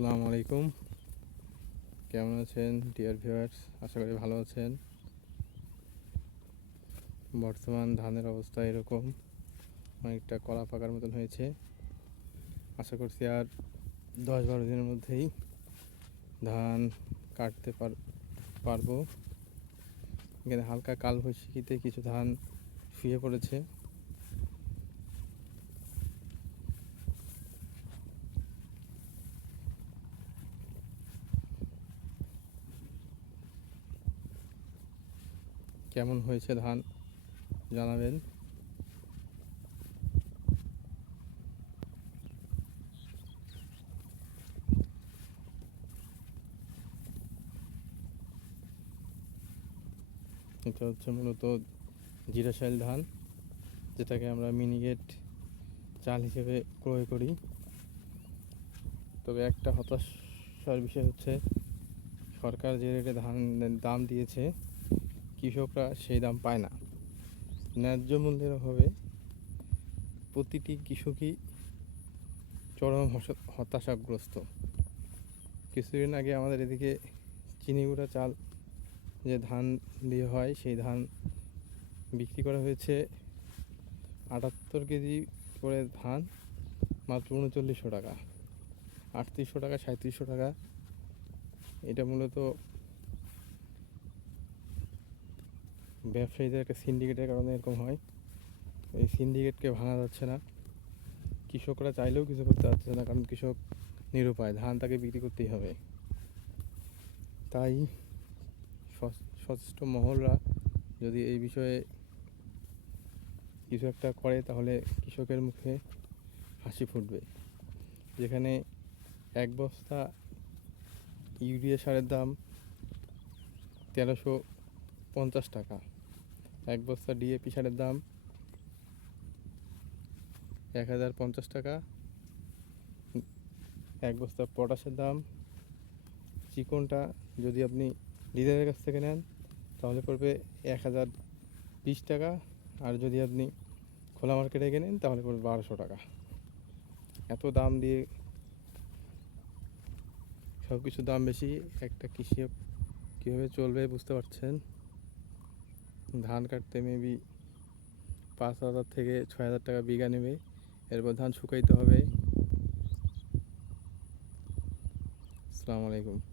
আসসালামু আলাইকুম। কেমন আছেন ডিয়ার ভিউয়ার্স? আশা করি ভালো আছেন। বর্তমান ধানের অবস্থা এরকম, অনেকটা কলা পাকার মতন হয়েছে। আশা করছি আর 10-12 দিনের মধ্যেই ধান কাটতে পারবো। এখানে হালকা কালবৈশাখীতে কিছু ধান শুয়ে পড়েছে। কেমন হয়েছে ধান জানাবেন। এটা হচ্ছে মূলত জিরাশাইল ধান, যেটাকে আমরা মিনিকেট চাল হিসেবে ক্রয় করি। তবে একটা হতাশার বিষয় হচ্ছে, সরকার যে রেটে ধান দাম দিয়েছে, কৃষকরা সেই দাম পায় না। ন্যায্য মূল্যের অভাবে প্রতিটি কৃষকই চরম হতাশাগ্রস্ত। কিছুদিন আগে আমাদের এদিকে চিনিগুঁড়া চাল যে ধান দিয়ে হয়, সেই ধান বিক্রি করা হয়েছে 78 কেজি করে ধান মাত্র 3900 টাকা, 3800 টাকা, 3700 টাকা। এটা মূলত ব্যবসায়ীদের একটা সিন্ডিকেটের কারণে এরকম হয়। এই সিন্ডিকেটকে ভাঙা যাচ্ছে না। কৃষকরা চাইলেও কিছু করতে পারছে না, কারণ কৃষক নিরুপায়, ধান তাকে বিক্রি করতেই হবে। তাই সচেষ্ট মহলরা যদি এই বিষয়ে কিছু একটা করে, তাহলে কৃষকের মুখে হাসি ফুটবে। যেখানে এক বস্তা ইউরিয়া সারের দাম 1350 টাকা, এক বস্তা ডিএপি সারের দাম 1050 টাকা, এক বস্তা পটাশের দাম চিকনটা যদি আপনি ডিলারের কাছ থেকে নেন তাহলে পড়বে 1020 টাকা, আর যদি আপনি খোলা মার্কেটে কেনেন তাহলে পড়বে 1200 টাকা। এত দাম দিয়ে সব কিছুর দাম বেশি, একটা কৃষক কীভাবে চলবে বুঝতে পারছেন। ধান কাটতে মেবি 5000 থেকে 6000 টাকা বিঘা নেবে। এরপর ধান শুকাইতে হবে। আসসালামু আলাইকুম।